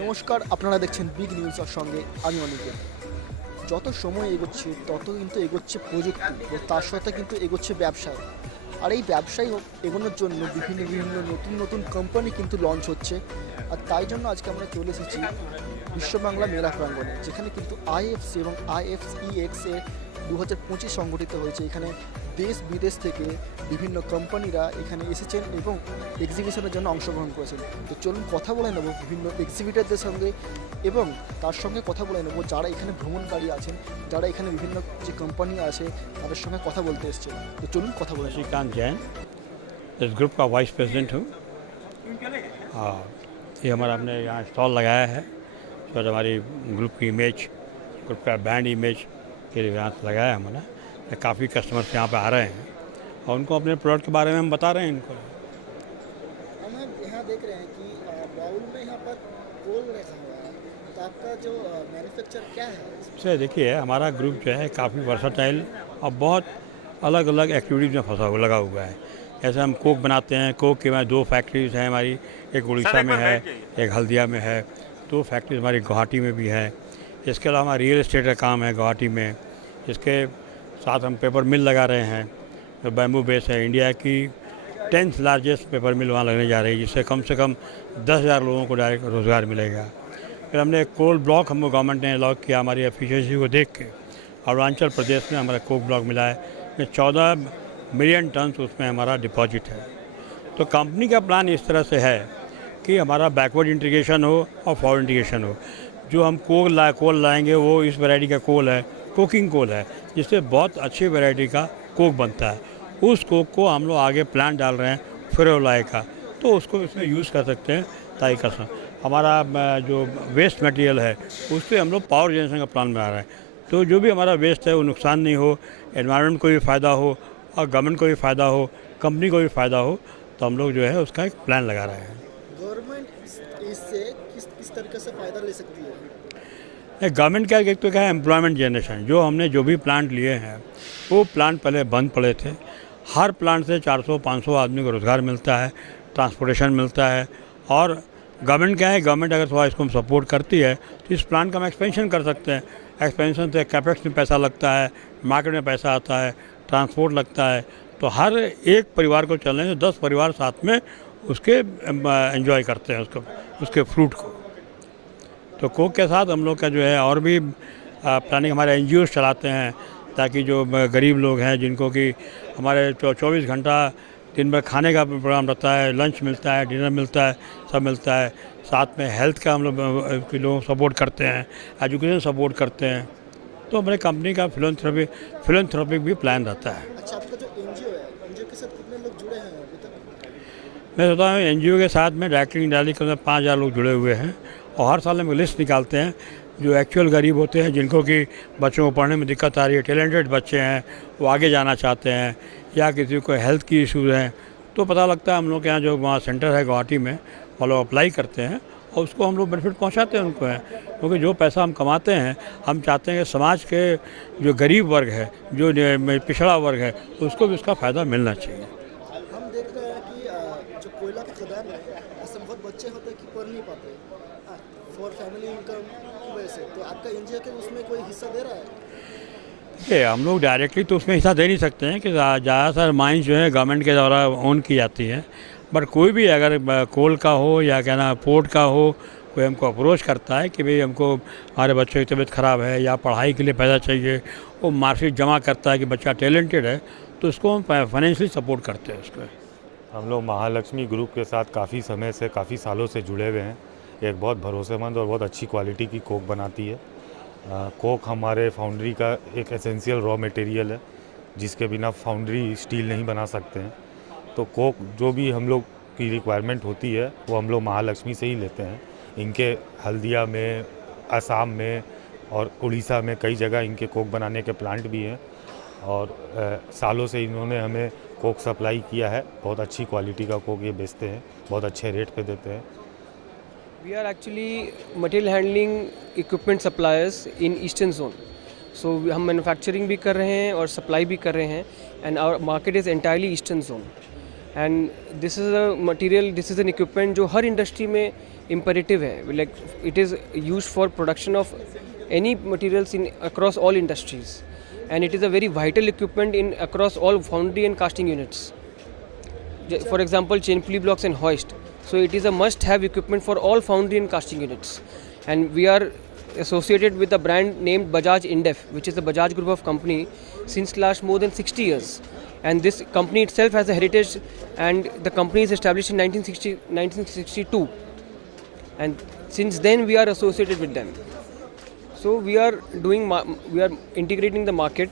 নমস্কার, আপনারা দেখছেন বিগ নিউজের সঙ্গে আমি অনিকেত। যত সময় এগোচ্ছে তত কিন্তু এগোচ্ছে প্রযুক্তি ও তার সাথে কিন্তু এগোচ্ছে ব্যবসায়। আর এই ব্যবসায় এগোনোর জন্য বিভিন্ন বিভিন্ন নতুন নতুন কোম্পানি কিন্তু লঞ্চ হচ্ছে। আর তাই জন্য আজকে আমরা চলে এসেছি বিশ্ববাংলা মেলা প্রাঙ্গণে, যেখানে কিন্তু আইএফসি এবং আইএফসিএক্স এর 2025 সংগঠিত হয়েছে। এখানে দেশ বিদেশ থেকে বিভিন্ন কোম্পানিরা এখানে এসেছেন এবং এক্সিবিশনের জন্য অংশগ্রহণ করেছেন। তো চলুন কথা বলে নেব বিভিন্ন এক্সিবিটারদের সঙ্গে এবং তার সঙ্গে কথা বলে নেব যারা এখানে ভ্রমণকারী আছেন, যারা এখানে বিভিন্ন যে কোম্পানি আছে তাদের সঙ্গে কথা বলতে এসেছেন। তো চলুন কথা বলে নেব। श्रीकांत जैन इस ग्रुप का वाइस प्रेसिडेंट हूँ। ये हमारा हमने यहाँ स्टॉल लगाया है जो हमारी ग्रुप की इमेज, ग्रुप का ब्रांड इमेज के लिए यहाँ लगाया है हमने। काफ़ी कस्टमर्स यहाँ पे आ रहे हैं और उनको अपने प्रोडक्ट के बारे में हम बता रहे हैं इनको। हम यहाँ देख रहे हैं कि बाउल में यहाँ पर गोल रखा हुआ है, तो आपका जो मैन्युफैक्चर क्या है? से देखिए हमारा ग्रुप जो है काफ़ी वर्साटाइल और बहुत अलग अलग एक्टिविटीज़ में फंसा हुआ लगा हुआ है। जैसे हम कोक बनाते हैं, कोक के में 2 फैक्ट्रीज हैं हमारी, एक उड़ीसा में है, एक हल्दिया में है, 2 फैक्ट्रीज हमारी गुवाहाटी में भी है। इसके अलावा रियल एस्टेट का काम है गुवाहाटी में। इसके साथ हम पेपर मिल लगा रहे हैं जो बैम्बू बेस है। इंडिया की 10th लार्जेस्ट पेपर मिल वहाँ लगने जा रही है, जिससे कम से कम 10,000 लोगों को डायरेक्ट रोज़गार मिलेगा। फिर हमने एक कोल ब्लॉक हमको गवर्नमेंट ने अलॉट किया हमारी एफिशिएंसी को देख के। अरुणाचल प्रदेश में हमारा कोक ब्लॉक मिला है, 14 मिलियन टन उसमें हमारा डिपॉजिट है। तो कंपनी का प्लान इस तरह से है कि हमारा बैकवर्ड इंटीग्रेशन हो और फॉरवर्ड इंटीग्रेशन हो। जो हम कोल लाएंगे वो इस वैरायटी का कोल है, कोकिंग कोल है, जिससे बहुत अच्छी वैरायटी का कोक बनता है। उस कोक को हम लोग आगे प्लांट डाल रहे हैं फेरोलाई का, तो उसको इसमें यूज़ कर सकते हैं। ताकि कर हमारा जो वेस्ट मटेरियल है उससे हम लोग पावर जनरेशन का प्लान बना रहे हैं। तो जो भी हमारा वेस्ट है वो नुकसान नहीं हो, एनवायरनमेंट को भी फ़ायदा हो और गवर्नमेंट को भी फ़ायदा हो, कंपनी को भी फ़ायदा हो, तो हम लोग जो है उसका एक प्लान लगा रहे हैं। गवर्नमेंट इससे किस तरीके से फ़ायदा ले सकती है? गवर्नमेंट का एक तो क्या है एम्प्लॉयमेंट जनरेशन। जो हमने जो भी प्लांट लिए हैं वो प्लांट पहले बंद पड़े थे। हर प्लांट से 400-500 आदमी को रोज़गार मिलता है, ट्रांसपोर्टेशन मिलता है। और गवर्नमेंट क्या है, गवर्नमेंट अगर थोड़ा इसको सपोर्ट करती है तो इस प्लांट का हम एक्सपेंशन कर सकते हैं। एक्सपेंशन से कैपेक्स में पैसा लगता है, मार्केट में पैसा आता है, ट्रांसपोर्ट लगता है। तो हर एक परिवार को चलने से 10 परिवार साथ में उसके एंजॉय करते हैं उसके फ्रूट को। तो कोक के साथ हम लोग का जो है और भी प्लानिंग हमारे NGOs चलाते हैं, ताकि जो गरीब लोग हैं जिनको कि हमारे 24 घंटा दिन भर खाने का प्रोग्राम रहता है, लंच मिलता है, डिनर मिलता है, सब मिलता है। साथ में हेल्थ का हम लोग सपोर्ट करते हैं, एजुकेशन सपोर्ट करते हैं। तो हमारे कंपनी का फिलंथ्रोपिक भी प्लान रहता है। अच्छा, आपका जो NGO है, NGO के साथ कितने लोग जुड़े हैं अभी तक? मैं सोचता हूँ NGO के साथ में डायरेक्टली इंडायरेक्टली कम से कम 5,000 लोग जुड़े हुए हैं। और हर साल हम लिस्ट निकालते हैं जो एक्चुअल गरीब होते हैं, जिनको कि बच्चों को पढ़ने में दिक्कत आ रही है, टैलेंटेड बच्चे हैं, वो आगे जाना चाहते हैं, या किसी को हेल्थ की इश्यूज़ हैं, तो पता लगता है हम लोग के यहाँ जो वहाँ सेंटर है गुवाहाटी में, वो लोग अप्लाई करते हैं और उसको हम लोग बेनिफिट पहुँचाते हैं उनको है। क्योंकि जो पैसा हम कमाते हैं, हम चाहते हैं कि समाज के जो गरीब वर्ग है, जो पिछड़ा वर्ग है, उसको भी उसका फ़ायदा मिलना चाहिए। हम देख रहे हैं कि जो कोयला के खदान है, ऐसे बहुत बच्चे होते हैं कि पढ़ नहीं पाते फॉर फैमिली इनकम की वजह से, तो आपका NGO के उसमें कोई हिस्सा दे रहा है? ये हम लोग डायरेक्टली तो उसमें हिस्सा दे नहीं सकते हैं कि ज़्यादातर माइंस जो है गवर्नमेंट के द्वारा ओन की जाती है। बट कोई भी अगर कोल का हो या क्या ना पोर्ट का हो, कोई हमको अप्रोच करता है कि भाई हमको हमारे बच्चों की तबीयत ख़राब है या पढ़ाई के लिए पैसा चाहिए, वो मार्कशीट जमा करता है कि बच्चा टैलेंटेड है, तो उसको हम फाइनेंशियली सपोर्ट करते हैं उसको। हम लोग महालक्ष्मी ग्रुप के साथ काफ़ी समय से, काफ़ी सालों से जुड़े हुए हैं। एक बहुत भरोसेमंद और बहुत अच्छी क्वालिटी की कोक बनाती है। कोक हमारे फाउंड्री का एक एसेंशियल रॉ मटेरियल है, जिसके बिना फाउंड्री स्टील नहीं बना सकते हैं। तो कोक जो भी हम लोग की रिक्वायरमेंट होती है वो हम लोग महालक्ष्मी से ही लेते हैं। इनके हल्दिया में, असम में और उड़ीसा में कई जगह इनके कोक बनाने के प्लांट भी हैं और सालों से इन्होंने हमें कोक सप्लाई किया है। बहुत अच्छी क्वालिटी का कोक ये बेचते हैं, बहुत अच्छे रेट पे देते हैं। We are actually material handling equipment suppliers in Eastern Zone. So हम मैन्युफैक्चरिंग भी कर रहे हैं और सप्लाई भी कर रहे हैं, and our market is entirely eastern zone. And this is a material, this is an equipment जो हर इंडस्ट्री में imperative है, like it is used for production of any materials in across all industries, and it is a very vital equipment in across all foundry and casting units. For example, chain pulley blocks and hoist. So it is a must-have equipment for all foundry and casting units, and we are associated with a brand named Bajaj Indef, which is the Bajaj group of company since last more than 60 years. And this company itself has a heritage, and the company is established in 1962, and since then we are associated with them. So we are integrating the market,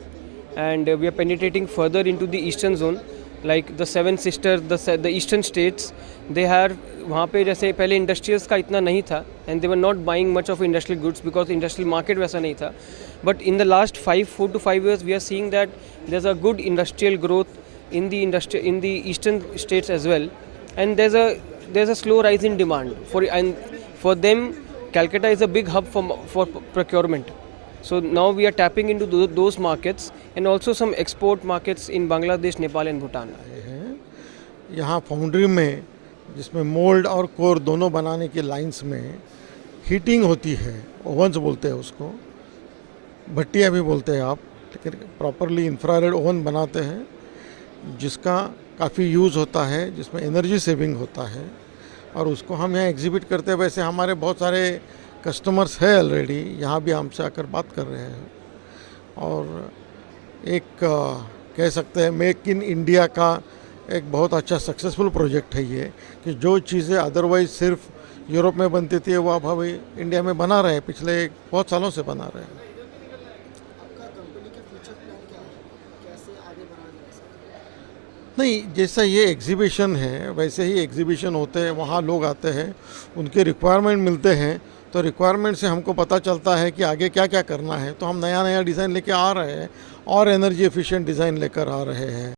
and we are penetrating further into the eastern zone, like the seven sisters, the eastern states. They have वहाँ पे जैसे पहले industrials का इतना नहीं था, and they were not buying much of industrial goods because industrial market वैसा नहीं था. But in the last 4 to 5 years, we are seeing that there's a good industrial growth in the eastern states as well, and there's a slow rise in demand for them. Calcutta is a big hub for procurement. So now we are tapping into those markets, and also some export markets in Bangladesh, Nepal and Bhutan. यहाँ foundry में जिसमें mould और core दोनों बनाने की lines में heating होती है, ओवन्स बोलते हैं उसको, भट्टियाँ भी बोलते हैं आप, लेकिन प्रॉपरली इंफ्रारेड ओवन बनाते हैं जिसका काफ़ी यूज़ होता है, जिसमें एनर्जी सेविंग होता है, और उसको हम यहाँ एग्जिबिट करते हैं. वैसे हमारे बहुत सारे कस्टमर्स हैं ऑलरेडी, यहाँ भी हमसे आकर बात कर रहे हैं, और एक कह सकते हैं मेक इन इंडिया का एक बहुत अच्छा सक्सेसफुल प्रोजेक्ट है ये, कि जो चीज़ें अदरवाइज सिर्फ यूरोप में बनती थी वो अब अभी इंडिया में बना रहे हैं, पिछले बहुत सालों से बना रहे हैं. नहीं, जैसा ये एग्जीबिशन है वैसे ही एग्जीबिशन होते हैं, वहाँ लोग आते हैं, उनके रिक्वायरमेंट मिलते हैं, तो रिक्वायरमेंट से हमको पता चलता है कि आगे क्या क्या करना है, तो हम नया नया डिज़ाइन लेके आ रहे हैं और एनर्जी एफिशिएंट डिज़ाइन लेकर आ रहे हैं.